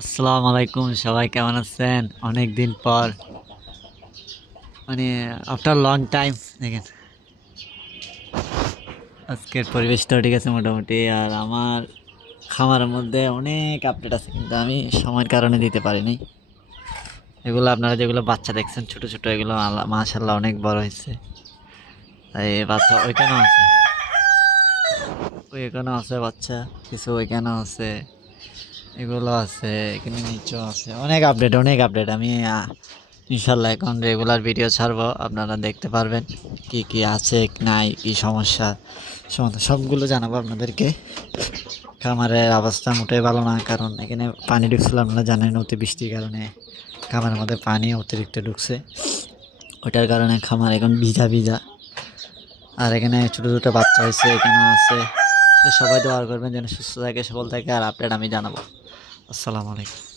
আসসালামু আলাইকুম, সবাই কেমন আছেন? অনেকদিন পর, মানে আফটার লং টাইম দেখেন আজকের পরিবেশটা ঠিক আছে মোটামুটি। আর আমার খামারের মধ্যে অনেক আপডেট আছে, কিন্তু আমি সময়ের কারণে দিতে পারিনি। এগুলো আপনারা যেগুলো বাচ্চা দেখছেন ছোট ছোট, এগুলো মাশাল্লাহ অনেক বড় হয়েছে। এই বাচ্চা ওইখানেও আছে, ওইখানেও আছে বাচ্চা কিছু, ওইখানেও আছে, এগুলো আছে, এখানে নিচেও আছে। অনেক আপডেট, অনেক আপডেট। আমি ইনশাল্লাহ এখন রেগুলার ভিডিও ছাড়বো, আপনারা দেখতে পারবেন কি কি আছে নাই, কি সমস্যা সমাধান সবগুলো জানাবো আপনাদেরকে। খামারের অবস্থা মোটেই ভালো না, কারণ এখানে পানি ঢুকছিল, আপনারা জানেন অতিবৃষ্টির কারণে খামারের মধ্যে পানি অতিরিক্ত ঢুকছে। ওইটার কারণে খামার এখন ভিজা ভিজা। আর এখানে ছোটো ছোটো বাচ্চা হয়েছে, এখানে আছে। তো সবাই দোয়া করবেন যেন সুস্থ থাকে, সবল থাকে। আর আপডেট আমি জানাবো। আসসালামু আলাইকুম।